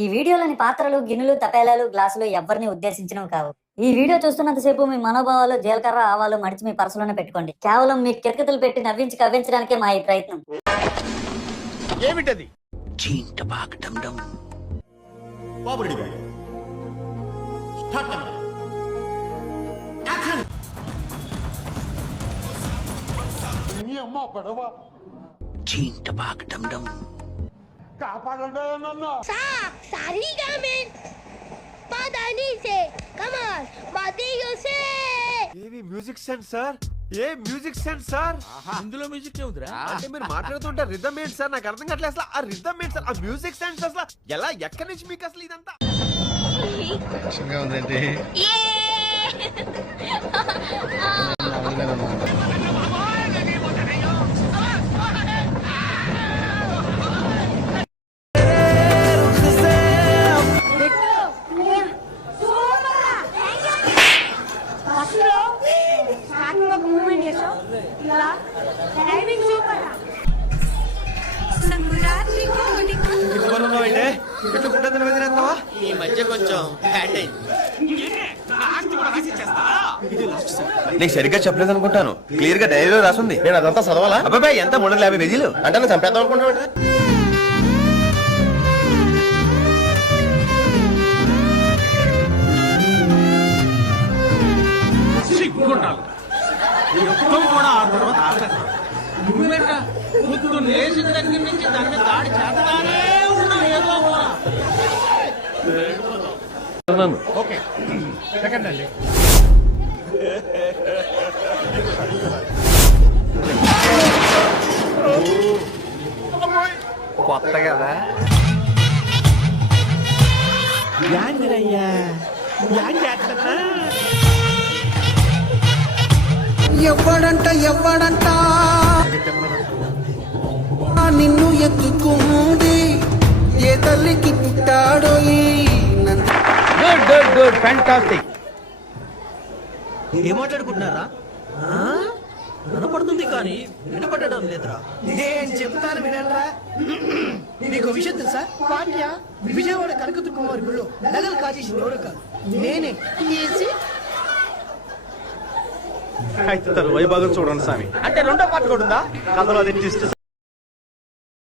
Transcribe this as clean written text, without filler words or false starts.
ఈ వీడియోలోని పాత్రలు, గిన్నెలు, తపేలాలు, గ్లాసులు ఎవ్వరిని ఉద్దేశించినవి కావు. ఈ వీడియో చూస్తున్నంతసేపు మీ మనోభావాలు, జీలకర్ర, ఆవాలు మడిచి మీ పర్సులోనే పెట్టుకోండి. కేవలం మీ కిరకతులు పెట్టి నవ్వించి కవ్వించడానికే మా ఈ ప్రయత్నం. ఏమిటది? మ్యూజిక్ సెన్స్ సార్, ఏ మ్యూజిక్ సెన్స్ సార్? ఇందులో మ్యూజిక్ ఏముందిరా? అంటే మీరు మాట్లాడుతుంటే రిథమ్ ఏంటి సార్? నాకు అర్థం కావట్లేదు అసలు. ఆ రిథమ్ ఏంటి సార్? ఆ మ్యూజిక్ సెన్స్ అసలు ఎలా, ఎక్కడి నుంచి మీకు అసలు ఇదంతా? ఉందండి. ఈ మధ్య కొంచెం బ్యాడ్ అయింది. నీకు సరిగ్గా చెప్పలేదు అనుకుంటాను. క్లియర్ గా డైరీలో రాసుంది. నేను అదంతా చదవాలా? అబ్బాయి ఎంత 350 పేజీలు అంటే నేను చంపేద్దాం అనుకుంటాను. కూడా ఆ తర్వాత పొద్దు లేచిన దగ్గర నుంచి దాని మీద దాడి చేస్తానే ఉన్నావు ఏదో. ఓకే సెకండ్ అండి. కొత్త కదా ఎవ్వడంట నిన్ను ఎత్తుకుంది ఏ తల్లికి పుట్టాడో గుడ్ ఫ్యాంటాస్టిక్. ఏం మాట్లాడుకుంటున్నారా? వినపడుతుంది కానీ వినపడడం లేదురా. నేను చెప్తాను వినరా. నీకు విషయం తెలుసా? పాండ్య విజయవాడ కనకదుర్గ కుమారి గుళ్ళో నగలు కాజేసింది ఎవరు కాదు, నేనే. వైభాగం చూడండి స్వామి. అంటే రెండో పార్ట్ కూడా ఉందా? కథలో అది ట్విస్ట్